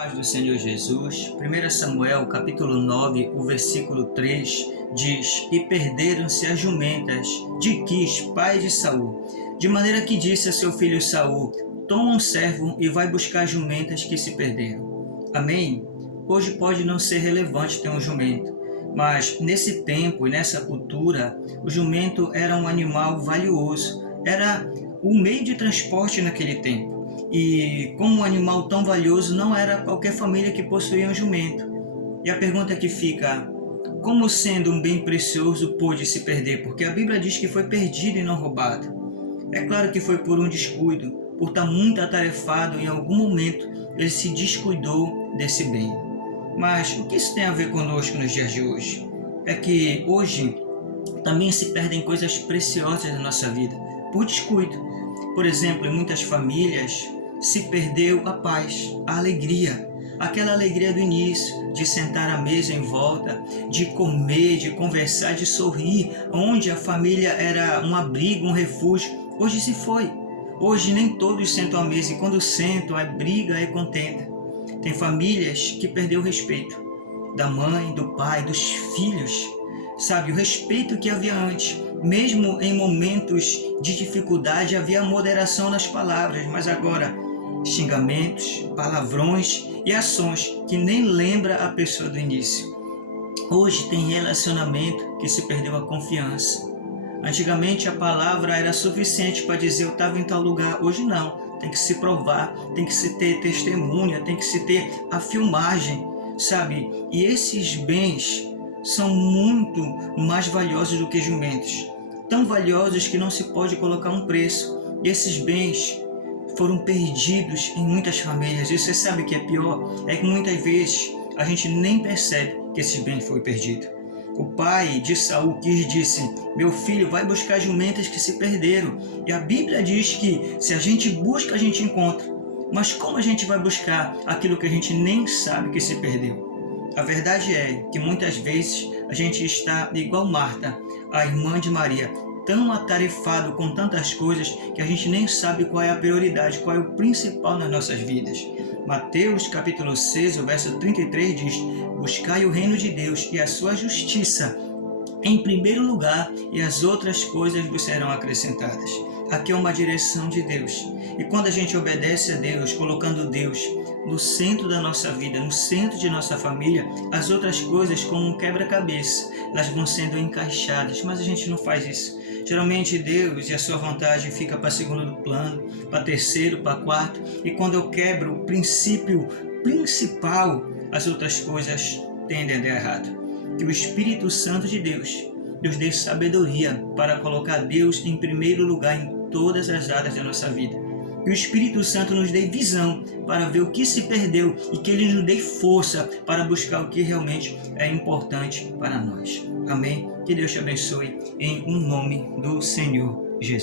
Paz do Senhor Jesus. 1 Samuel, capítulo 9, o versículo 3 diz: E perderam-se as jumentas de Quis, pai de Saul, de maneira que disse a seu filho Saul: Toma um servo e vai buscar as jumentas que se perderam. Amém? Hoje pode não ser relevante ter um jumento, mas nesse tempo e nessa cultura, o jumento era um animal valioso, era o meio de transporte naquele tempo. E como um animal tão valioso, não era qualquer família que possuía um jumento. E a pergunta que fica: como sendo um bem precioso pôde se perder? Porque a Bíblia diz que foi perdido e não roubado. É claro que foi por um descuido, por estar muito atarefado, em algum momento ele se descuidou desse bem. Mas o que isso tem a ver conosco nos dias de hoje? É que hoje também se perdem coisas preciosas da nossa vida por descuido. Por exemplo, em muitas famílias se perdeu a paz, a alegria, aquela alegria do início, de sentar à mesa em volta, de comer, de conversar, de sorrir, onde a família era um abrigo, um refúgio. Hoje se foi. Hoje nem todos sentam à mesa e quando sentam é briga, é contenda. Tem famílias que perdeu o respeito da mãe, do pai, dos filhos, sabe? O respeito que havia antes. Mesmo em momentos de dificuldade havia moderação nas palavras, mas agora xingamentos, palavrões e ações que nem lembra a pessoa do início. Hoje tem relacionamento que se perdeu a confiança. Antigamente a palavra era suficiente para dizer eu estava em tal lugar, hoje não. Tem que se provar, tem que se ter testemunha, tem que se ter a filmagem, sabe? E esses bens são muito mais valiosos do que jumentos. Tão valiosos que não se pode colocar um preço. E esses bens foram perdidos em muitas famílias. E você sabe o que é pior? É que muitas vezes a gente nem percebe que esse bem foi perdido. O pai de Saul Quis disse: meu filho, vai buscar as jumentas que se perderam. E a Bíblia diz que se a gente busca, a gente encontra. Mas como a gente vai buscar aquilo que a gente nem sabe que se perdeu? A verdade é que muitas vezes a gente está igual Marta, a irmã de Maria, tão atarefado com tantas coisas que a gente nem sabe qual é a prioridade, qual é o principal nas nossas vidas. Mateus capítulo 6, o verso 33 diz: buscai o reino de Deus e a sua justiça em primeiro lugar, e as outras coisas vos serão acrescentadas. Aqui é uma direção de Deus. E quando a gente obedece a Deus, colocando Deus no centro da nossa vida, no centro de nossa família, as outras coisas, como um quebra-cabeça, elas vão sendo encaixadas, mas a gente não faz isso. Geralmente Deus e a sua vontade fica para segundo plano, para terceiro, para quarto, e quando eu quebro o princípio principal, as outras coisas tendem a dar errado. Que o Espírito Santo de Deus nos dê sabedoria para colocar Deus em primeiro lugar em todas as áreas da nossa vida. Que o Espírito Santo nos dê visão para ver o que se perdeu e que Ele nos dê força para buscar o que realmente é importante para nós. Amém? Que Deus te abençoe em nome do Senhor Jesus.